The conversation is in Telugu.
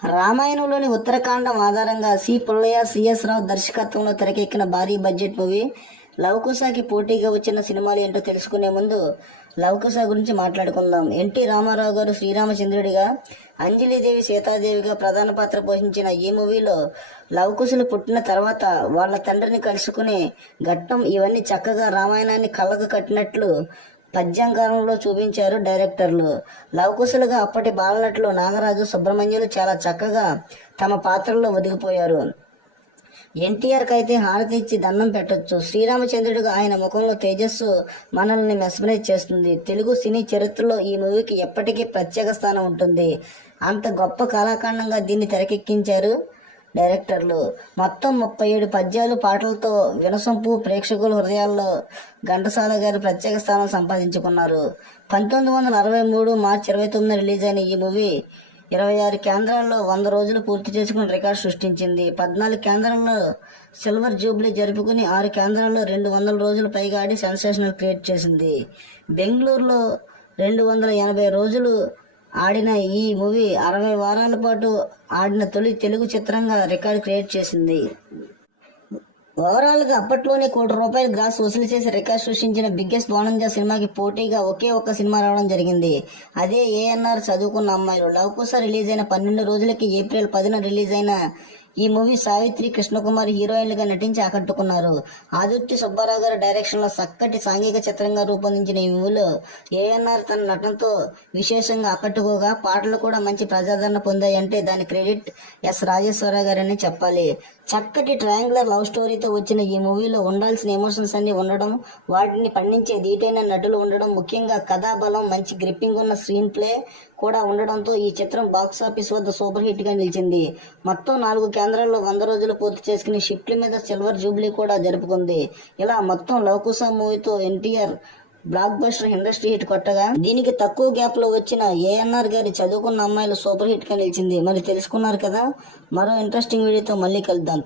రామాయణంలోని ఉత్తరకాండం ఆధారంగా సి పుల్లయ్య, సిఎస్ రావు దర్శకత్వంలో తెరకెక్కిన భారీ బడ్జెట్ మూవీ లవకుశకి పోటీగా వచ్చిన సినిమాలు ఏంటో తెలుసుకునే ముందు లవకుశ గురించి మాట్లాడుకుందాం. ఎన్టీ రామారావు గారు శ్రీరామచంద్రుడిగా, అంజలిదేవి సీతాదేవిగా ప్రధాన పాత్ర పోషించిన ఈ మూవీలో లవకుశలు పుట్టిన తర్వాత వాళ్ళ తండ్రిని కలుసుకునే ఘట్టం ఇవన్నీ చక్కగా రామాయణాన్ని కళ్ళకు కట్టినట్లు పద్యంకాలంలో చూపించారు డైరెక్టర్లు. లవకుశలుగా అప్పటి బాలనటులు నాగరాజు, సుబ్రహ్మణ్యులు చాలా చక్కగా తమ పాత్రల్లో ఒదిగిపోయారు. ఎన్టీఆర్కి అయితే హారతి ఇచ్చి దండం పెట్టొచ్చు. శ్రీరామచంద్రుడిగా ఆయన ముఖంలో తేజస్సు మనల్ని మెస్మరైజ్ చేస్తుంది. తెలుగు సినీ చరిత్రలో ఈ మూవీకి ఎప్పటికీ ప్రత్యేక స్థానం ఉంటుంది. అంత గొప్ప కళాఖండంగా దీన్ని తెరకెక్కించారు డైరెక్టర్లు. మొత్తం 37 పద్యాలు, పాటలతో వినసొంపు ప్రేక్షకుల హృదయాల్లో ఘంటసాల గారు ప్రత్యేక స్థానం సంపాదించుకున్నారు. 1963 మార్చి 29 రిలీజ్ అయిన ఈ మూవీ 26 కేంద్రాల్లో 100 రోజులు పూర్తి చేసుకుని రికార్డు సృష్టించింది. 14 కేంద్రాల్లో సిల్వర్ జూబ్లీ జరుపుకుని 6 కేంద్రాల్లో 200 రోజులు పైగా ఆడి సెన్సేషనల్ క్రియేట్ చేసింది. బెంగళూరులో 280 రోజులు ఆడిన ఈ మూవీ 60 వారాల పాటు ఆడిన తొలి తెలుగు చిత్రంగా రికార్డు క్రియేట్ చేసింది. ఓవరాల్గా అప్పట్లోనే ₹1 గ్రాస్ వసూలు చేసి రికార్డు సృష్టించిన బిగ్గెస్ట్ బోనంజా సినిమాకి పోటీగా ఒకే ఒక్క సినిమా రావడం జరిగింది. అదే ఏఎన్ఆర్ చదువుకున్న అమ్మాయిలు. లవకుశ రిలీజ్ అయిన 12 రోజులకి ఏప్రిల్ 10న రిలీజ్ అయిన ఈ మూవీ సావిత్రి, కృష్ణకుమారి హీరోయిన్లుగా నటించి ఆకట్టుకున్నారు. ఆదుర్తి సుబ్బారావు గారి డైరెక్షన్లో చక్కటి సాంఘిక చిత్రంగా రూపొందించిన ఈ మూవీలో ఏఎన్ఆర్ తన నటనతో విశేషంగా ఆకట్టుకోగా పాటలు కూడా మంచి ప్రజాదరణ పొందాయంటే దాని క్రెడిట్ ఎస్ రాజేశ్వరరావు గారని చెప్పాలి. చక్కటి ట్రయాంగులర్ లవ్ స్టోరీతో వచ్చిన ఈ మూవీలో ఉండాల్సిన ఎమోషన్స్ అన్ని ఉండడం, వాటిని పండించే ధీటైన నటులు ఉండడం, ముఖ్యంగా కథాబలం, మంచి గ్రిప్పింగ్ ఉన్న స్క్రీన్ ప్లే కూడా ఉండడంతో ఈ చిత్రం బాక్సాఫీస్ వద్ద సూపర్ హిట్ గా నిలిచింది. మొత్తం 4 కేంద్రాల్లో 100 రోజులు పూర్తి చేసుకుని షిఫ్ట్ల మీద సిల్వర్ జూబ్లీ కూడా జరుపుకుంది. ఇలా మొత్తం లవకుశ మూవీతో NTR blockbuster industry hit కొట్టగా దీనికి తక్కువ గ్యాప్ లో వచ్చిన ఏఎన్ఆర్ గారి చదువుకున్న అమ్మాయిలు సూపర్ హిట్ గా నిలిచింది. మరి తెలుసుకున్నారు కదా. మరో ఇంట్రెస్టింగ్ వీడియోతో మళ్ళీ కలుద్దాం.